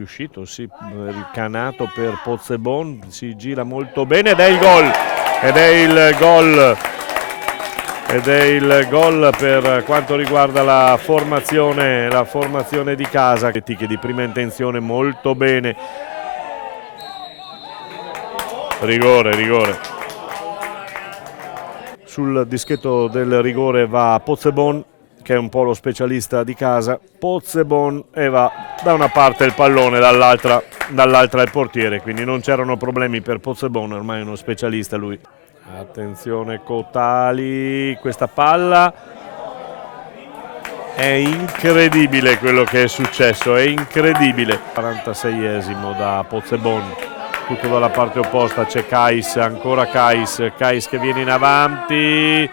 riuscito, sì, ricanato per Pozzebon, si gira molto bene ed è il gol, ed è il gol per quanto riguarda la formazione di casa, che di prima intenzione molto bene. Rigore. Sul dischetto del rigore va Pozzebon, che è un po' lo specialista di casa. Pozzebon, e va da una parte il pallone, dall'altra il portiere, quindi non c'erano problemi per Pozzebon, ormai è uno specialista lui. Attenzione Cotali, questa palla, è incredibile quello che è successo, è incredibile. 46esimo da Pozzebon, tutto dalla parte opposta c'è Kais, ancora Kais che viene in avanti,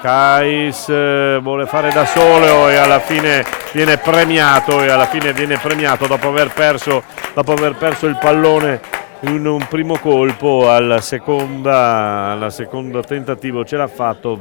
Kais vuole fare da solo e alla fine viene premiato, dopo aver perso il pallone in un primo colpo. Al secondo tentativo ce l'ha fatto.